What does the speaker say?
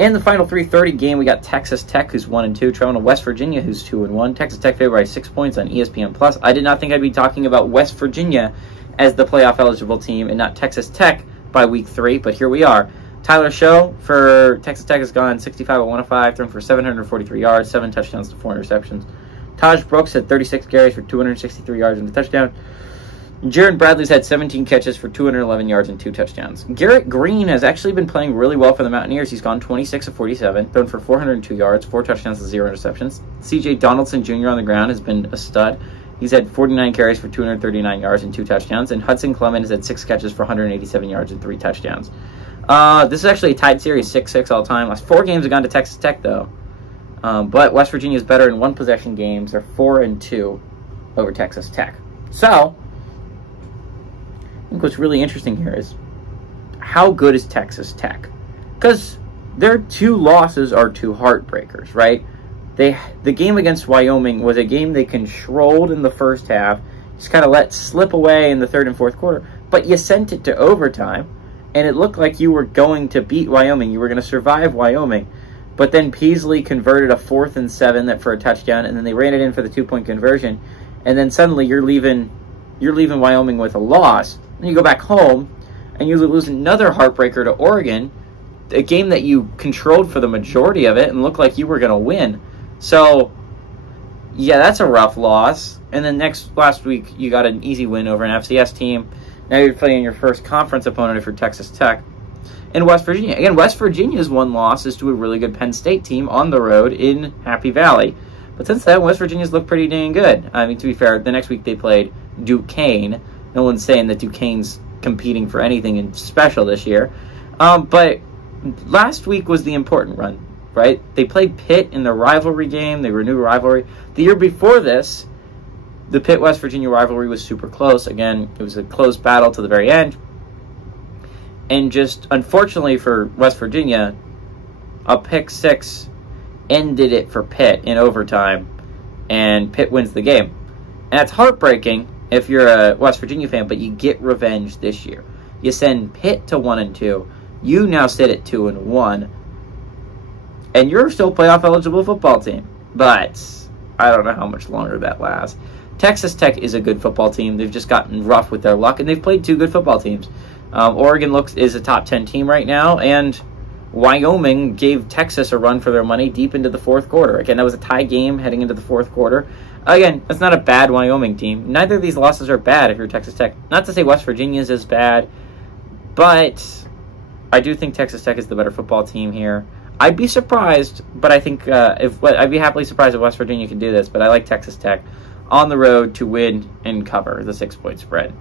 In the final 3:30 game, we got Texas Tech, who's 1-2, traveling to West Virginia, who's 2-1. Texas Tech favored by 6 points on ESPN+. I did not think I'd be talking about West Virginia as the playoff-eligible team and not Texas Tech by week 3, but here we are. Tyler Show for Texas Tech has gone 65 of 105, thrown for 743 yards, 7 touchdowns to 4 interceptions. Taj Brooks had 36 carries for 263 yards and a touchdown. Jared Bradley's had 17 catches for 211 yards and 2 touchdowns. Garrett Green has actually been playing really well for the Mountaineers. He's gone 26 of 47, thrown for 402 yards, 4 touchdowns and 0 interceptions. CJ Donaldson Jr. on the ground has been a stud. He's had 49 carries for 239 yards and 2 touchdowns. And Hudson Clement has had 6 catches for 187 yards and 3 touchdowns. This is actually a tied series, 6-6 all time. Last 4 games have gone to Texas Tech, though. But West Virginia is better in one-possession games. They're 4-2 over Texas Tech. So, I think what's really interesting here is how good is Texas Tech? Because their 2 losses are 2 heartbreakers, right? The game against Wyoming was a game they controlled in the first half, just kind of let slip away in the 3rd and 4th quarter, but you sent it to overtime, and it looked like you were going to beat Wyoming. You were going to survive Wyoming, but then Peasley converted a 4th and 7 for a touchdown, and then they ran it in for the 2-point conversion, and then suddenly you're leaving Wyoming with a loss. And you go back home, and you lose another heartbreaker to Oregon, a game that you controlled for the majority of it and looked like you were going to win. So, yeah, that's a rough loss. And then last week, you got an easy win over an FCS team. Now you're playing your first conference opponent for Texas Tech. And West Virginia. Again, West Virginia's one loss is to a really good Penn State team on the road in Happy Valley. But since then, West Virginia's looked pretty dang good. I mean, to be fair, the next week they played Duquesne. No one's saying that Duquesne's competing for anything in special this year. But last week was the important run, right? They played Pitt in the rivalry game. They renewed rivalry. The year before this, the Pitt-West Virginia rivalry was super close. Again, it was a close battle to the very end. And just, unfortunately for West Virginia, a pick 6 ended it for Pitt in overtime. And Pitt wins the game. And that's heartbreaking if you're a West Virginia fan, but you get revenge this year. You send Pitt to 1-2. You now sit at 2-1. And you're still a playoff eligible football team. But I don't know how much longer that lasts. Texas Tech is a good football team. They've just gotten rough with their luck, and they've played 2 good football teams. Oregon is a top 10 team right now, and Wyoming gave Texas a run for their money deep into the 4th quarter. Again, that was a tie game heading into the 4th quarter. Again, that's not a bad Wyoming team. Neither of these losses are bad if you're Texas Tech. Not to say West Virginia is as bad, but I do think Texas Tech is the better football team here. I'd be surprised, but I think I'd be happily surprised if West Virginia can do this, but I like Texas Tech on the road to win and cover the 6-point spread.